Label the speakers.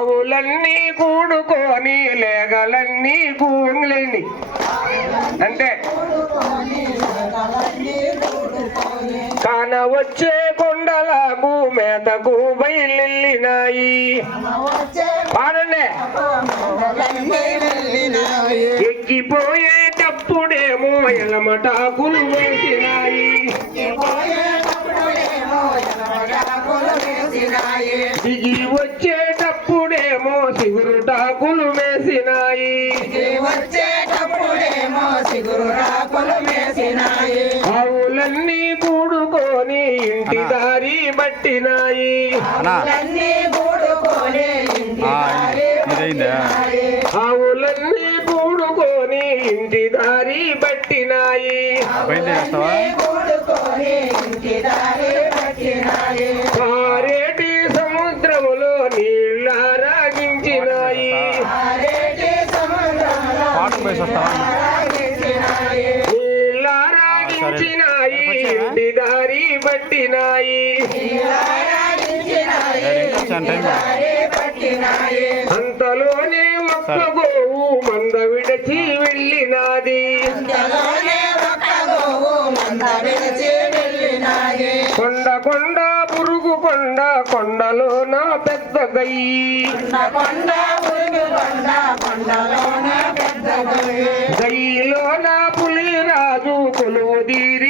Speaker 1: ఆవులన్నీ కూడుకొని లేగలన్నీ కూంగ్లేండి అంటే కాన వచ్చే కొండలకు మేతకు బయలునాయి పాడండి. ఎక్కిపోయేటప్పుడేమో ఎలమటాకులు వేసినాయి దిగి వచ్చేటప్పుడేమో సిగురుటాకులు వేసినాయి
Speaker 2: వచ్చేటప్పుడేమో సిగురు రాకులు మేసినాయి.
Speaker 1: ఆవులన్నీ కూడుకొని ఇంటి దారి బట్టినాయి
Speaker 2: కూడుకొని ఇంటి దారి
Speaker 1: ఆవులన్నీ కూడుకొని ఇంటి దారి బట్టినాయి
Speaker 3: పోయి వస్తావా
Speaker 1: దారి
Speaker 2: పట్టినాయి.
Speaker 1: అంతలోనే ఒక్క గోవు మంద విడచి వెళ్ళినాది. కొండ కొండ పురుగు కొండ కొండలో నా పెద్ద గయ్యి.
Speaker 2: కొండ కొండ ఉరుగు కొండ కొండలోన పెద్ద గొయ్యి.
Speaker 1: నా పులి రాజు కొలువు దీరి